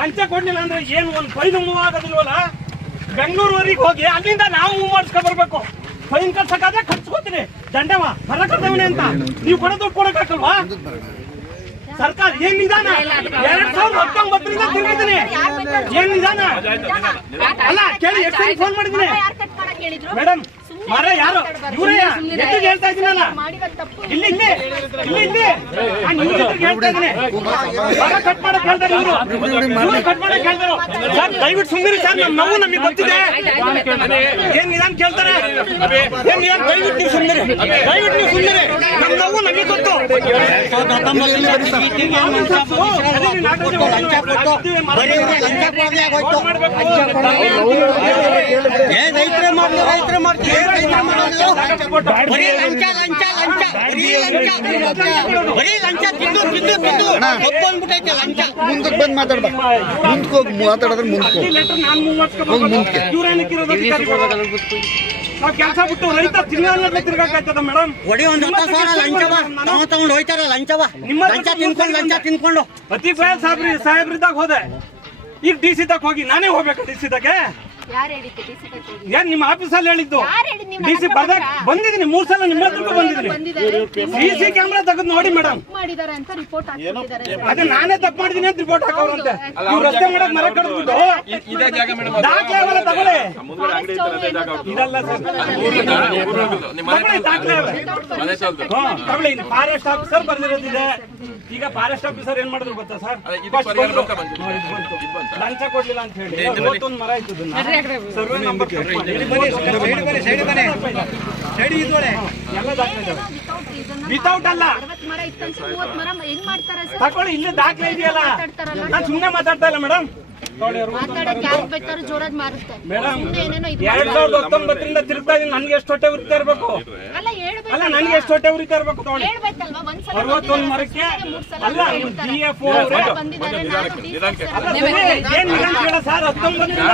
ಲಂಚ ಕೊಡ್ಲಿಲ್ಲ ಅಂದ್ರೆ ಏನು ಒಂದು ಫೈನ್ ಮೂವ್ ಆಗೋದಿಲ್ವಲ್ಲ ಬೆಂಗಳೂರುವರೆಗೆ ಹೋಗಿ ಅಲ್ಲಿಂದ ನಾವು ಮೂವ್ ಮಾಡಿಸ್ಕೊ ಬರ್ಬೇಕು. ಫೈನ್ ಕಟ್ಸಕ್ಕಾದ್ರೆ ಖರ್ಚ್ಕೋತೀನಿ ದಂಡವ ಹೊರ ಕಟ್ಟವನೆ ಅಂತ. ನೀವು ಕೊಡೋ ದುಡ್ಡು ಕೊಡಕ್ಕಾಗಲ್ವಾ ಸರ್ಕಾರ ಏನ್ ನಿಧಾನ? ಎರಡ್ ಸಾವಿರದ ಹತ್ತೊಂಬತ್ತರಿಂದ ತಿಳಿದಿದ್ದೀನಿ ಏನ್ ನಿಧಾನ? ಅಲ್ಲ ಕೇಳಿ ಎಷ್ಟು ಫೋನ್ ಮಾಡಿದ್ದೀನಿ? ಮೇಡಮ್ ಮರ ಯಾರು? ಇವರೇ ಹೇಳ್ತಾ ಇದ್ದೀನಲ್ಲ? ಇಲ್ಲಿ ಇಲ್ಲಿ ಇಲ್ಲಿ ಇಲ್ಲಿ. ನಾನು ಇವ್ರ ಹೇಳ್ತಾ ಇದ್ದೀನಿ. ಮರ ಕಟ್ ಮಾಡಕ್ ಹೇಳ್ತಾರೆ ಇವರು. ಇವ್ರು ಕಟ್ ಮಾಡಕ್ ಹೇಳ್ತಾರೆ ಸರ್ ದಯವಿಟ್ಟು ಸುಮ್ಮನೆ ಸರ್ ನಮ್ಮ ನೋವು ನಮಗೆ ಗೊತ್ತಿದೆ. ಏನ್ ನಿಧಾನ ಕೇಳ್ತಾರೆ? ಏನ್ ನಿಧಾನ ದಯವಿಟ್ಟು ನೀವು ಸುಮ್ಮನೆ ದಯವಿಟ್ಟು ನೀವು ಸುಮ್ಮನೆ ನಮ್ಮ ನೋವು ನಮಗೆ ಗೊತ್ತು. ಏನ್ ರೈತರೇ ಮಾಡ್ಲಿ ರೈತರೇ ಮಾಡ್ತೀವಿ ಬರೀ ಲಂಚ ಲಂಚ ಲಂಚ ಬರೀ ಲಂಚ ಬರೀ ಲಂಚ ತಿಂದು ತಿಂದು ತಿಂದು ಕಪ್ಪು ಅಂದ್ಬಿಟ್ಟೈತೆ ಲಂಚ. ಮುಂದಕ್ಕೆ ಬಂದು ಮಾತಾಡ್ದ ಮುಂದಕ್ಕೆ ಹೋಗಿ ಮಾತಾಡಿದ್ರೆ ಮುಂದಕ್ಕೆ ಹೋಗಿ. ನಾವು ಕೆಲಸ ಬಿಟ್ಟು ರೈತ ತಿರ್ಗಾಕಾಯ್ತದ ಮೇಡಮ್? ಒಡಿ ಒಂದ್ ಹತ್ತು ಸಾವಿರ ಲಂಚವ. ನಾವು ತಗೊಂಡ್ ಹೋಯ್ತಾರ ಲಂಚವ. ಲಂಚ ತಿನ್ಕೊಂಡು ಲಂಚ ತಿನ್ಕೊಂಡು. ಅತಿ ಸಾಹೇಬ್ರಿ ಸಾಹೇಬ್ರಿದ್ದಾಗ ಹೋದೆ. ಈಗ ಡಿ ಸಿ ಹೋಗಿ ನಾನೇ ಹೋಗ್ಬೇಕು ಡಿ ಸಿ ತಕ್ಕೆ. ಯಾರು ನಿಮ್ಮ ಆಫೀಸಲ್ಲಿ ಹೇಳಿದ್ದು? ಡಿ ಸಿ ಬರ್ದಾಗ ಬಂದಿದ್ದೀನಿ ಮೂರ್ ಸಲ ನಿಮ್ಮ ಹತ್ರಕ್ಕೂ ಬಂದಿದ್ದೀನಿ. ಡಿ ಸಿ ಸಿ ಕ್ಯಾಮ್ರಾ ತೆಗೆದು ನೋಡಿ ಮೇಡಮ್ ಅದೇ ನಾನೇ ತಪ್ಪು ಮಾಡಿದೀನಿ ಅಂತ ರಿಪೋರ್ಟ್ ಹಾಕವ್ರಂತೆ. ಇವ್ರು ರಸ್ತೆ ಮಾಡಕ್ ಮರ ಕಡ್ದ್ಬಿಟ್ಟು ಇದೇ ಜಾಗ ಮೇಡಮ್ ದಾಖಲೆ ತಗೊಳ್ಳಿ. ಫಾರೆಸ್ಟ್ ಆಫೀಸರ್ ಬರ್ದಿರೋದಿದೆ ಈಗ ಫಾರೆಸ್ಟ್ ಆಫೀಸರ್ ಏನ್ ಮಾಡಿದ್ರು ಗೊತ್ತಾ ಸರ್? ಲಂಚ ಕೊಡ್ಲಿಲ್ಲ ಅಂತ ಹೇಳಿ. ಮೂವತ್ತೊಂದು ಮರ ಇತ್ತು ಸರ್ವೆ ನಂಬರ್ ಎಲ್ಲ ದಾಖಲೆ ವಿತೌಟ್ ಅಲ್ಲ. ತಕೊಳ್ಳಿ ಇಲ್ಲೇ ದಾಖಲೆ ಇದೆಯಲ್ಲ. ನಾನು ಸುಮ್ಮನೆ ಮಾತಾಡ್ತಾ ಇಲ್ಲ ಮೇಡಮ್ ಎರಡ್ ಸಾವಿರದ ಹತ್ತೊಂಬತ್ತರಿಂದ ತಿರುಗ್ತಾ ಇದ್ದೀನಿ ನನ್ಗೆ ಎಷ್ಟು ಹೊಟ್ಟೆ ಉರಿತಾ ಇರ್ಬೇಕು? ಅಲ್ಲ ನನ್ಗೆ ಎಷ್ಟು ಹೊಟ್ಟೆ ಉರಿತಾ ಇರ್ಬೇಕು ನೋಡಿ ಅರವತ್ತೊಂದು ಮರಕ್ಕೆ ಅಲ್ಲ ಎಫ್ ಡಿ ಏನ್ ನಿಧಾನ ಸರ್ ಹತ್ತೊಂಬತ್ತರಿಂದ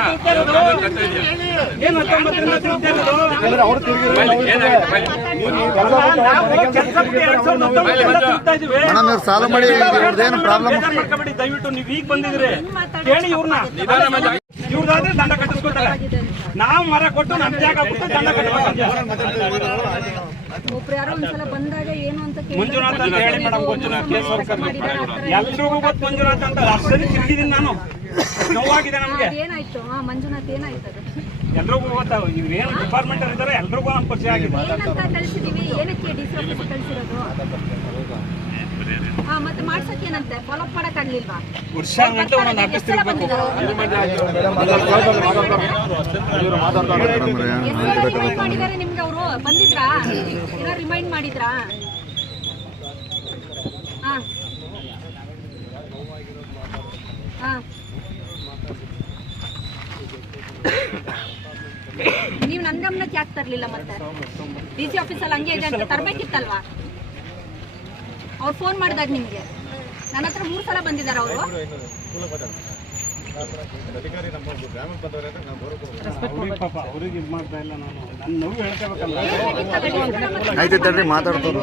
ಏನ್ ಹತ್ತೊಂಬತ್ತರಿಂದ ತಿರುಗ್ತಾ ಇರೋದು ಅಲ್ಲ, ನಾವು ಕೆಲ್ಸ ಎರಡ್ ಸಾವಿರದ ಹತ್ತೊಂಬತ್ತರಿಂದ ತಿರುಗ್ತಾ ಇದೀವಿ. ಮೇಡಮ್ ಇವ್ರು ಸಾಲ ಮಾಡಿ ಪ್ರಾಬ್ಲಮ್ ದಯವಿಟ್ಟು ನೀವು ಈಗ ಬಂದಿದ್ರೆ ಕೇಳಿ ಇವ್ರನ್ನ ಇವ್ರದಾದ್ರೆ ದಂಡ ಕಟ್ಟಿಸ್ಕೊತಾರೆ ನಾವು ಮರ ಕೊಟ್ಟು ನಮ್ ಜಾಗ ಬಿಟ್ಟು ದಂಡ ಕಟ್ಟಬೇಕು ಅಂತ ಮಂಜುನಾಥ್ ಅಂತ ಹೇಳಿ ಮೇಡಮ್ ಮಂಜುನಾಥ್ ಎಲ್ರಿಗೂ ಗೊತ್ತು ಮಂಜುನಾಥ್ ಅಂತ ಅಷ್ಟೇ ತಿರುಗಿದೀನಿ ನಾನು ನೋವಾಗಿದೆ ನಮಗೆ. ಏನಾಯ್ತು? ಹಾ ಮಂಜುನಾಥ್ ಏನಾಯ್ತು ಅದು? ಎಲ್ರಿಗೂ ನೀವು ಏನು ಡಿಪಾರ್ಟ್ಮೆಂಟ್ ಅಲ್ಲಿ ಇದಾರೆ ಎಲ್ರಿಗೂ ಪರಿಚಯ ಆಗಿದೆ. ಏನಂತ ಕಳ್ಸಿದೀವಿ? ಏನಕ್ಕೆ ಡಿ ಸಿ ಆಫೀಸ್ ಕಳ್ಸಿರೋದು? ಹಾ ಮತ್ತೆ ಮಾಡ್ಸಕ್ ಏನಂತೆ? ಫಾಲೋ ಮಾಡಕ್ ಆಗ್ಲಿಲ್ವಾ? ವರ್ಷ ಆಫೀಸ್ ತಿರುಗಬೇಕು ರಿಮೈಂಡ್ ನಿಮ್ಗೆ ಅವರು? ಬಂದಿದ್ರಾ? ಏನೋ ರಿಮೈಂಡ್ ಮಾಡಿದ್ರಾ? ಹಾ. ಹಾ. ಗಮನಕ್ಕೆ ಯಾಕೆ ತರ್ಲಿಲ್ಲ ಮತ್ತೆ. ಡಿ ಸಿ ಆಫೀಸಲ್ಲಿ ಹಂಗೆ ಇದೆ ಅಂತ ತರ್ಬೇಕಿತ್ತಲ್ವಾ? ಅವ್ರು ಫೋನ್ ಮಾಡಿದಾಗ ನಿಮ್ಗೆ. ನನ್ನ ಹತ್ರ ಮೂರು ಸಲ ಬಂದಿದ್ದಾರೆ ಅವರು. ಆಯ್ತು ತಡ್ರಿ ಮಾತಾಡ್ತಾರೆ